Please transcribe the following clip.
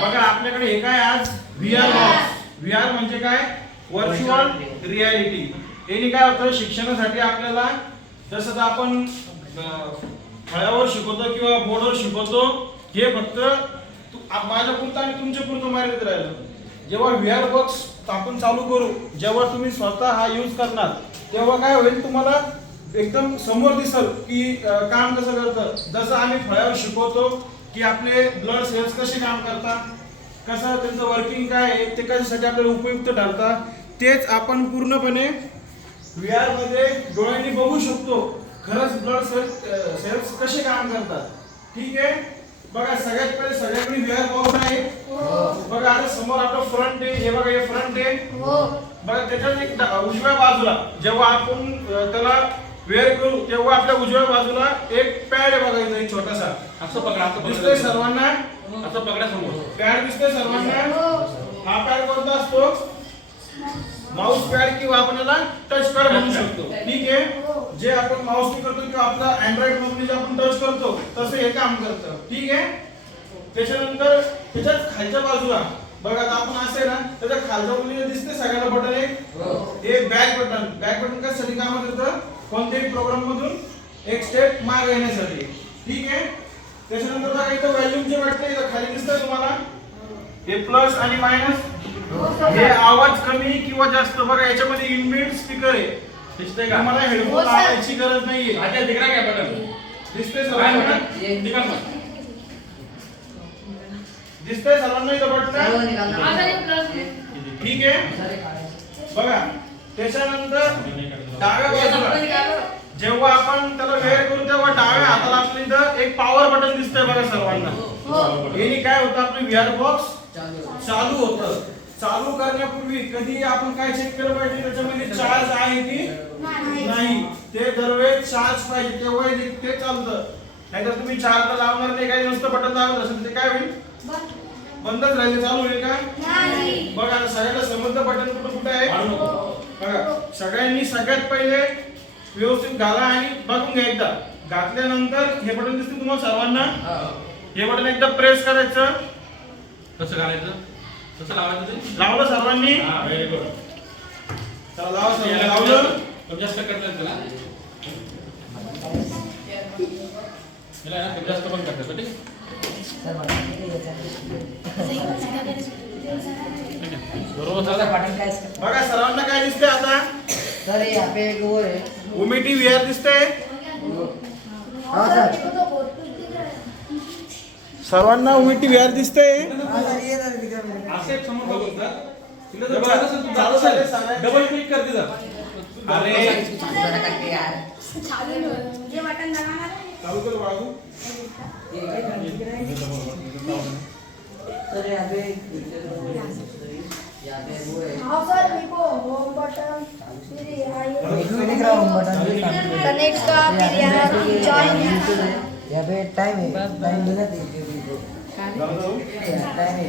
बघा आपल्याकडे हे काय आज? V R box V R म्हणजे काय? व्हर्च्युअल रियालिटी याने काय होतं शिक्षणासाठी आपल्याला जसं आपण फळ्यावर शिकवतो किंवा बोर्डवर शिकवतो हे फक्त माझ्या पुरतं आणि तुमच्या पुरतं मर्यादित राहिलं. जेव्हा व्ही आर बॉक्स आपण चालू करू जेव्हा तुम्ही स्वतः हा यूज करणार तेव्हा काय होईल तुम्हाला? एकदम समोर दिसल की काम कसं करतं? जसं आम्ही फळ्यावर शिकवतो की आपले ब्लड सेल्स कसे काम करतात कसं त्यांचं वर्किंग काय आहे ते कशासाठी आपल्याला उपयुक्त ठरतात तेच आपण पूर्णपणे व्ही आरमध्ये डोळ्यांनी बघू शकतो. खरंच ब्लड सेल्स सेल्स कसे काम करतात. ठीक आहे? बघा सगळ्यात पहिले सगळ्याकडे व्ही आर बॉक्स आहे. बघा आता समोर आपलं फ्रंट आहे. हे बघा हे फ्रंट आहे. बघा त्याच्यात एक उजव्या बाजूला जेव्हा आपण त्याला वेअर करू तेव्हा आपल्या उजव्या बाजूला एक पॅड आहे बघा इथं एक छोटासा. असं पकडा असं दिसतोय पकडा सर्वांना? असं पकडा समोर. पॅड दिसतोय सर्वांना? हा पॅड कोणता असतो? माउस पॅड किंवा आपण याला टच पॅड म्हणू शकतो. ठीक आहे? जे आपण माउस करतो किंवा आपला अँड्रॉइड जे आपण टच करतो तसं हे काम करतं. ठीक आहे? त्याच्यानंतर त्याच्यात खालच्या बाजूला बघा आता आपण असे ना त्याच्या खालच्या बाजूला दिसते सगळ्यांना बटन एक. एक बॅक बटन बॅक बटन कशासाठी कामात येतं कोणत्याही प्रोग्राम मधून एक स्टेप मागे येण्यासाठी. ठीक आहे? त्याच्यानंतर बघा इथं व्हॅल्यूमचे वाटते इथं खाली दिसतंय तुम्हाला. हे प्लस आणि मायनस हे आवाज कमी किंवा जास्त? बघा याच्यामध्ये इनबिल्ट स्पीकर आहे. दिसतंय का? तुम्हाला हेडफोन लावायची गरज नाहीये. अच्छा तिकडे काय बटन. दिसतंय सर्वांना? बटन निकाल मग. दिसतंय सर्वांना इथं बटन? ठीक आहे? बघा त्याच्यानंतर डाव्या बाजूला. जेव्हा आपण त्याला वेळ करू तेव्हा डाव्या हाताला आपल्या इथं एक पॉवर बटन दिसतंय बघा सर्वांना. याने काय होतं आपलं व्हीआर बॉक्स चालू होतं. चालू करण्यापूर्वी कधी आपण काय चेक केलं पाहिजे? त्याच्यामध्ये चार्ज आहे की नाही. ते दरवेळेस चार्ज पाहिजे. तेव्हा हे ते चालतं. नाहीतर तुम्ही चार्ज लावणार नाही काही नुसतं बटन दाबत असेल तर ते काय होईल? बंदच राहील. चालू होईल का? बघा आता सगळ्याला सगळ्यांनी सगळ्यात पहिले व्यवस्थित घाला आणि बघून घ्या एकदा. घातल्यानंतर हे बटन दिसते तुम्हाला सर्वांना? हे. बटन एकदा प्रेस करायचं. कसं करायचं कसं लावायचं ते? लावलं सर्वांनी? हा व्हेरी गुड चला लावा सर्वांनी. लावलं? कमी जास्त करतात त्याला? याला आहे ना कमी जास्त पण करतात ठीक आहे? बरोबर बघा सर्वांना काय दिसतंय आता सर यहाँ पे एक वो है उमिटी विहार दिसतंय? हाँ सर. सर्वांना उमिटी विहार हाँ सर ये असे समोर तुला जर डबल- असेल तर चालू क्लिक अरे। जरा यार चालू कर बाळू सर. यहाँ पे एक यहाँ पे वो है मेरे को दिख रहा हूँ बटन। कनेक्ट का फिर यहाँ जॉइन यहाँ पे टाइम है टाइम देना चाहिए टाइम है।